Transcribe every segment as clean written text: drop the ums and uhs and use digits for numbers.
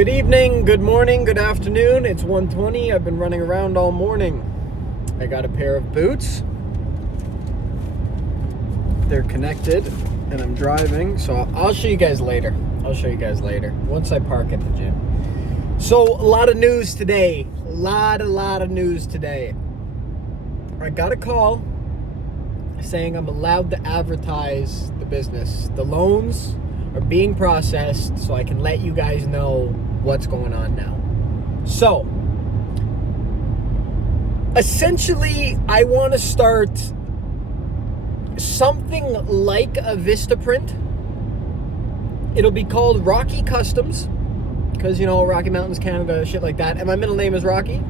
Good evening, good morning, good afternoon. It's 1:20. I've been running around all morning. I got a pair of boots. They're connected and I'm driving, so I'll show you guys later. Once I park at the gym. So, a lot of news today. A lot of news today. I got a call saying I'm allowed to advertise the business. The loans are being processed, so I can let you guys know what's going on now. So, essentially, I want to start something like a Vistaprint. It'll be called Rocky Customs, because, you know, Rocky Mountains, Canada, shit like that. And my middle name is Rocky.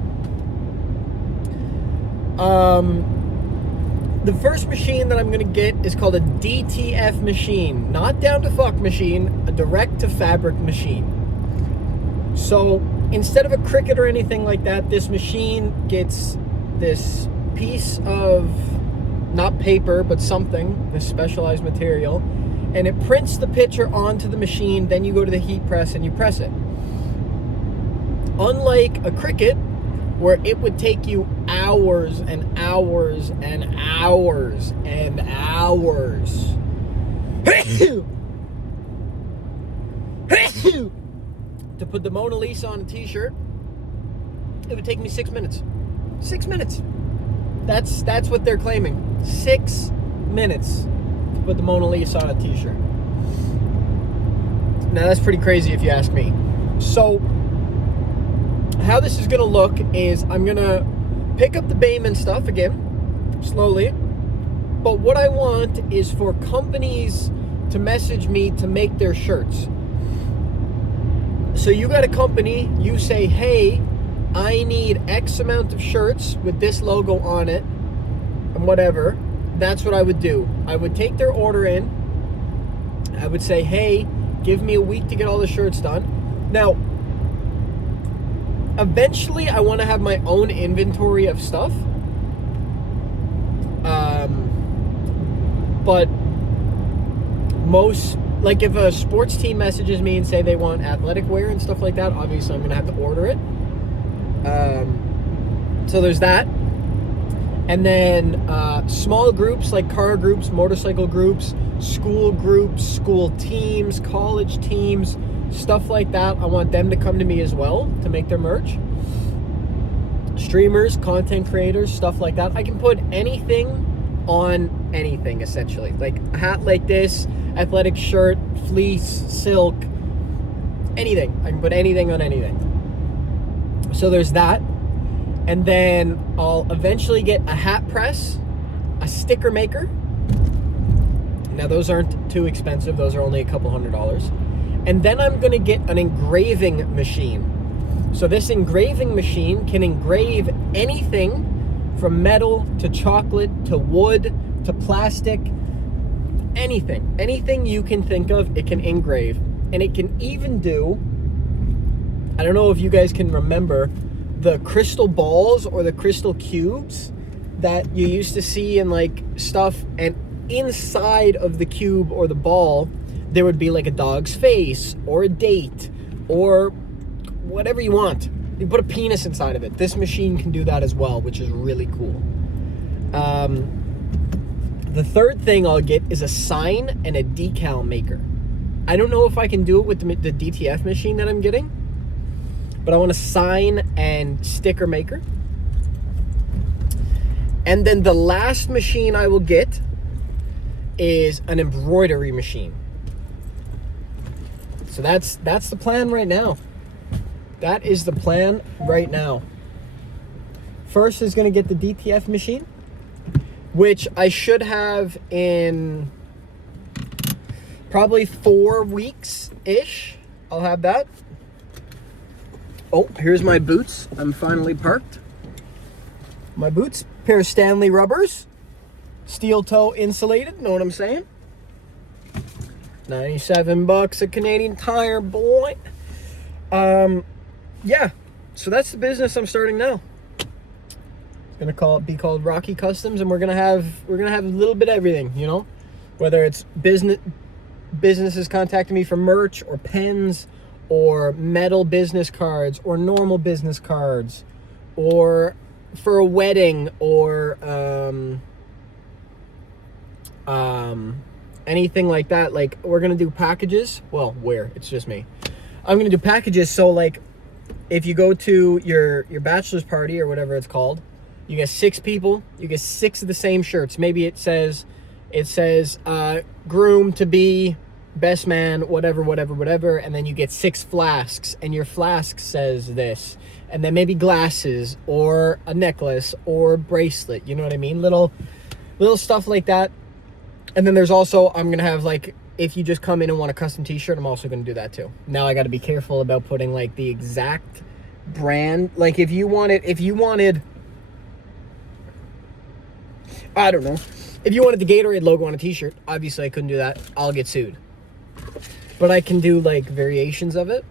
The first machine that I'm going to get is called a DTF machine. Not down to fuck machine, a direct to fabric machine. So instead of a Cricut or anything like that, this machine gets this piece of, not paper, but something, this specialized material, and it prints the picture onto the machine. Then you go to the heat press and you press it. Unlike a Cricut, where it would take you hours and hours and hours and hours to put the Mona Lisa on a t-shirt, it would take me 6 minutes. 6 minutes. That's what they're claiming. 6 minutes to put the Mona Lisa on a t-shirt. Now that's pretty crazy if you ask me. So how this is going to look is I'm going to pick up the Bayman stuff again, slowly. But what I want is for companies to message me to make their shirts. So you got a company, you say, hey, I need X amount of shirts with this logo on it, and whatever. That's what I would do. I would take their order in. I would say, hey, give me a week to get all the shirts done. Now, eventually, I want to have my own inventory of stuff. But most, like if a sports team messages me and say they want athletic wear and stuff like that, obviously I'm going to have to order it. So there's that. And then small groups like car groups, motorcycle groups, school teams, college teams, stuff like that. I want them to come to me as well to make their merch. Streamers, content creators, stuff like that. I can put anything on anything, essentially. Like a hat like this, athletic shirt, fleece, silk, anything. I can put anything on anything. So there's that. And then I'll eventually get a hat press, a sticker maker. Now those aren't too expensive. Those are only a couple $100. And then I'm going to get an engraving machine. So this engraving machine can engrave anything from metal to chocolate to wood to plastic. Anything. Anything you can think of, it can engrave. And it can even do, I don't know if you guys can remember, the crystal balls or the crystal cubes that you used to see in like stuff, and inside of the cube or the ball there would be like a dog's face or a date or whatever you want. You put a penis inside of it. This machine can do that as well, which is really cool. The third thing I'll get is a sign and a decal maker. I don't know if I can do it with the DTF machine that I'm getting, but I want a sign and sticker maker. And then the last machine I will get is an embroidery machine. So that's the plan right now. That is the plan right now. First is going to get the DTF machine, which I should have in probably 4 weeks-ish. I'll have that. Oh, here's my boots. I'm finally parked. My boots, pair of Stanley rubbers, steel toe insulated, know what I'm saying? $97 a Canadian Tire, boy. Yeah, so that's the business I'm starting now. It's gonna be called Rocky Customs, and we're gonna have a little bit of everything, you know, whether it's businesses contacting me for merch or pens or metal business cards, or normal business cards, or for a wedding, or anything like that. Like, we're gonna do packages. Well, it's just me. I'm gonna do packages. So like, if you go to your bachelor's party or whatever it's called, you get 6 people, you get 6 of the same shirts. Maybe it says groom to be, best man, whatever, and then you get 6 flasks, and your flask says this, and then maybe glasses or a necklace or bracelet, you know what I mean? Little stuff like that. And then there's also, I'm gonna have, like, if you just come in and want a custom t-shirt, I'm also gonna do that too. Now I gotta be careful about putting like the exact brand. Like, if you wanted, I don't know, if you wanted the Gatorade logo on a t-shirt, obviously I couldn't do that. I'll get sued. But I can do like variations of it.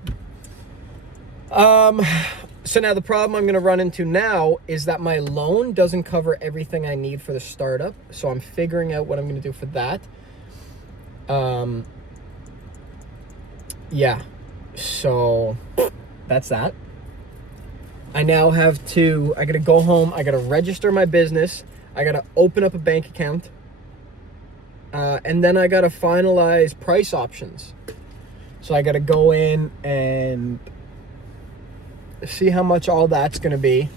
So now the problem I'm gonna run into now is that my loan doesn't cover everything I need for the startup. So I'm figuring out what I'm gonna do for that. Yeah, so that's that. I now have to, I gotta go home, I gotta register my business, I gotta open up a bank account, and then I gotta finalize price options. So I gotta go in and see how much all that's gonna be.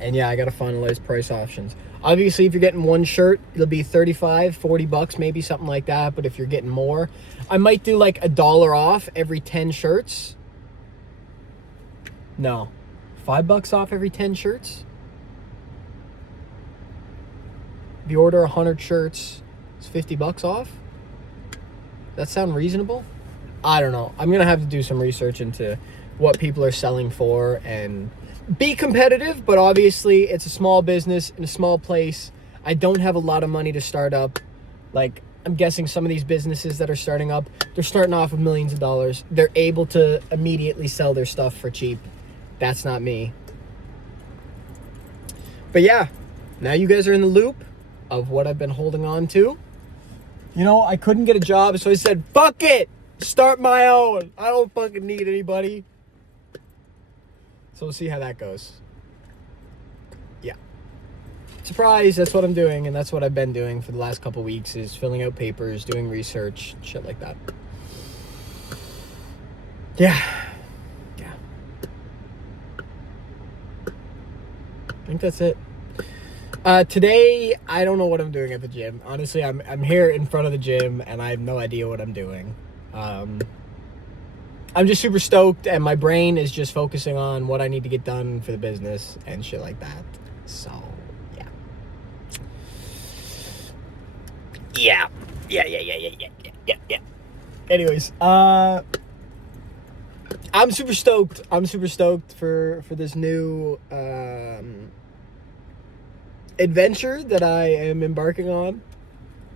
And yeah, I gotta finalize price options. Obviously, if you're getting one shirt, it'll be $35, $40, maybe something like that. But if you're getting more, I might do like $1 off every 10 shirts. No, $5 off every 10 shirts. If you order 100 shirts, it's $50 off. That sound reasonable? I don't know. I'm gonna have to do some research into what people are selling for and be competitive, but obviously it's a small business in a small place. I don't have a lot of money to start up. Like, I'm guessing some of these businesses that are starting up, they're starting off with millions of dollars. They're able to immediately sell their stuff for cheap. That's not me. But yeah, now you guys are in the loop of what I've been holding on to. You know, I couldn't get a job, so I said, fuck it! Start my own. I don't fucking need anybody. So we'll see how that goes. Yeah. Surprise, that's what I'm doing, and that's what I've been doing for the last couple weeks, is filling out papers, doing research, shit like that. Yeah. Yeah. I think that's it. Today, I don't know what I'm doing at the gym. Honestly, I'm here in front of the gym, and I have no idea what I'm doing. I'm just super stoked, and my brain is just focusing on what I need to get done for the business and shit like that. So, yeah. Yeah. Anyways, I'm super stoked. I'm super stoked for this new adventure that I am embarking on,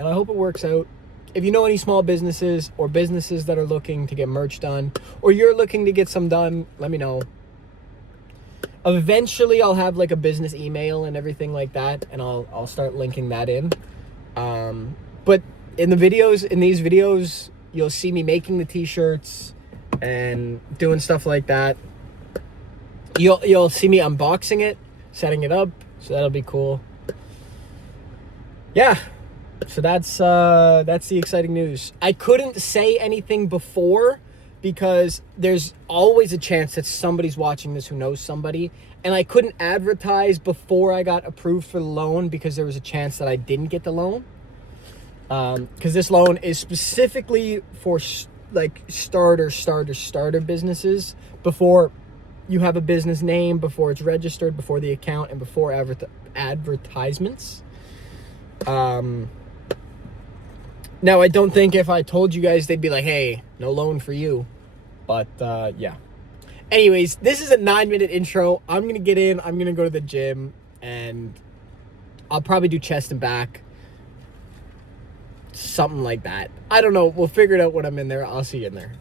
and I hope it works out. If you know any small businesses or businesses that are looking to get merch done, or you're looking to get some done, let me know. Eventually, I'll have like a business email and everything like that, and I'll start linking that in. But in these videos, you'll see me making the t-shirts and doing stuff like that. You'll see me unboxing it, setting it up, so that'll be cool. Yeah. So that's the exciting news. I couldn't say anything before because there's always a chance that somebody's watching this who knows somebody, and I couldn't advertise before I got approved for the loan because there was a chance that I didn't get the loan. Because this loan is specifically for like starter businesses, before you have a business name, before it's registered, before the account, and before advertisements. Now, I don't think if I told you guys, they'd be like, hey, no loan for you. But, yeah. Anyways, this is a 9-minute intro. I'm going to get in. I'm going to go to the gym. And I'll probably do chest and back. Something like that. I don't know. We'll figure it out when I'm in there. I'll see you in there.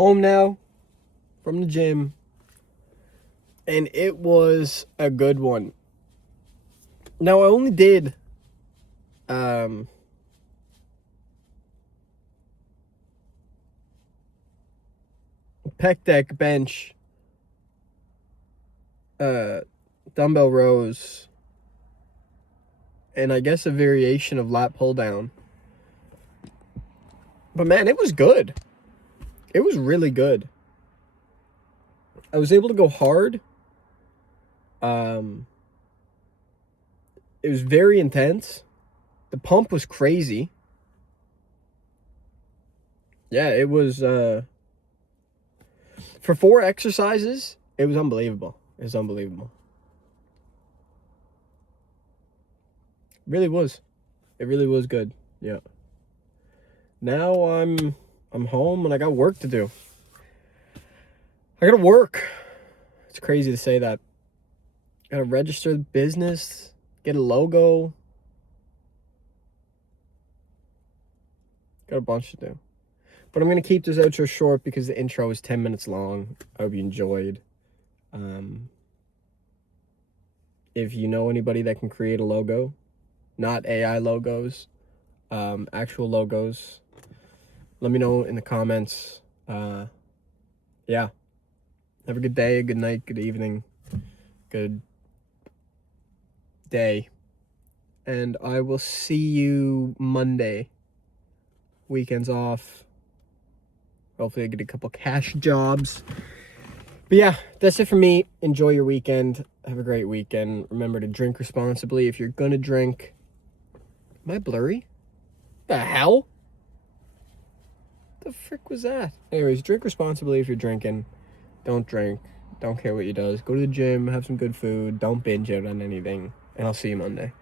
home now from the gym, and it was a good one. Now, I only did pec deck, bench, dumbbell rows, and I guess a variation of lat pull down. But man, it was good. It was really good. I was able to go hard. It was very intense. The pump was crazy. Yeah, it was for 4 exercises, it was unbelievable. It was unbelievable. It really was. It really was good. Yeah. Now I'm home and I got work to do. I gotta work. It's crazy to say that. Gotta register the business, get a logo. Got a bunch to do. But I'm gonna keep this outro short because the intro is 10 minutes long. I hope you enjoyed. If you know anybody that can create a logo, not AI logos, actual logos, let me know in the comments. Yeah. Have a good day, good night, good evening, good day. And I will see you Monday. Weekend's off. Hopefully I get a couple cash jobs. But yeah, that's it for me. Enjoy your weekend. Have a great weekend. Remember to drink responsibly if you're gonna drink. Am I blurry? The hell? The frick was that? Anyways, drink responsibly if you're drinking. Don't drink. Don't care what you does. Go to the gym, have some good food. Don't binge out on anything. And I'll see you Monday.